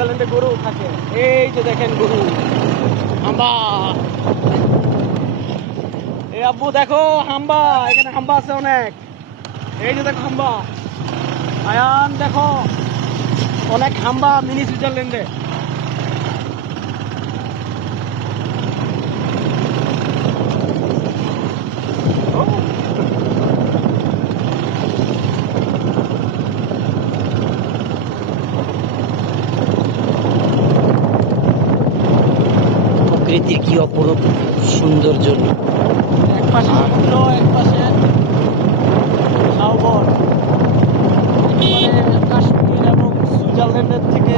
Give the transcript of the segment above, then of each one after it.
সুইজারল্যান্ডে গরু থাকে। এই যে দেখেন গরু, হাম্বা। এই আব্বু দেখো হাম্বা, এখানে হাম্বা আছে অনেক। এই যে দেখো হাম্বা, আয়ান দেখো অনেক হাম্বা মিনি সুইজারল্যান্ডে। প্রকৃতির কি অপরূপ সৌন্দর্য! এক পাশে সমুদ্র, এক পাশে সাগর। একেবারে কাশ্মীর এবং সুইজারল্যান্ডের থেকে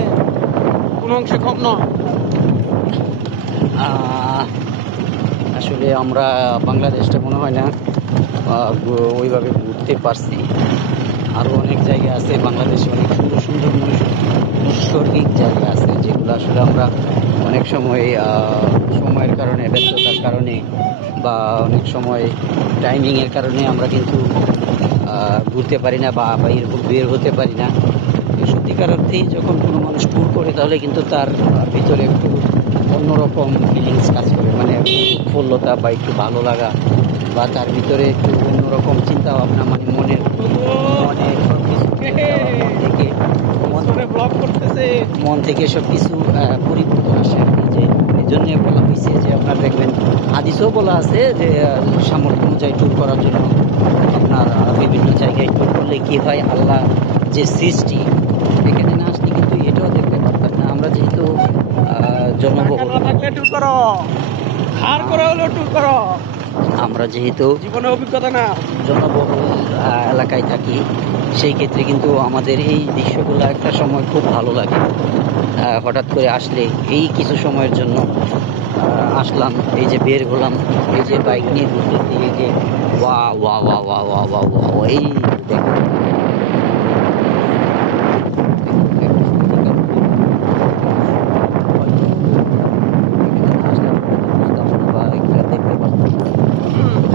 কোনো অংশে কম নয়। আসলে আমরা বাংলাদেশটা মনে হয় না ওইভাবে ঘুরতে পারছি। আরও অনেক জায়গা আছে বাংলাদেশে, অনেক সুন্দর সুন্দর নৈসর্গিক জায়গা আছে, যেগুলো আসলে আমরা অনেক সময় সময়ের কারণে, ব্যস্ততার কারণে, বা অনেক সময় টাইমিংয়ের কারণে আমরা কিন্তু ঘুরতে পারি না বা বের হতে পারি না। সত্যিকার অর্থেই যখন কোনো মানুষ ট্যুর করে, তাহলে কিন্তু তার ভিতরে একটু অন্যরকম ফিলিংস কাজ করে, মানে উৎফুল্লতা বা একটু ভালো লাগা, বা তার ভিতরে একটু অন্যরকম চিন্তা ভাবনা, মানে মনে মন থেকে সব কিছু পরিবর্তন আসে আর কি। যে এই জন্য বলা হয়েছে যে আপনার দেখবেন হাদিসেও বলা আছে যে সামর্থ্য অনুযায়ী ট্যুর করার জন্য আপনার বিভিন্ন জায়গায় ট্যুর করলে কি হয়, আল্লাহ যে সৃষ্টি, এখানে না আসলে কিন্তু এটাও দেখতে পারতাম না। আমরা যেহেতু জনবহুল, আমরা যেহেতু জীবনে অভিজ্ঞতা না, জনবহুল এলাকায় থাকি, সেই ক্ষেত্রে কিন্তু আমাদের এই দৃশ্যগুলো একটা সময় খুব ভালো লাগে। হঠাৎ করে আসলে এই কিছু সময়ের জন্য আসলাম, এই যে বের হলাম, এই যে বাইক নিয়ে ঘুরতেছি, এই যে ওয়া ওয়া ওয়া ওয়া ওয়া ওয়া ওয়া, এই দেখুন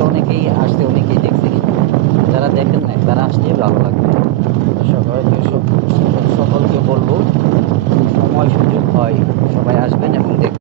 অনেকেই আসছে, অনেকেই দেখছে, যারা দেখেন না তারা আসলেই ভালো লাগবে। সকলকে বলবো, সময় সুযোগ হয় সবাই আসবেন এবং দেখবেন।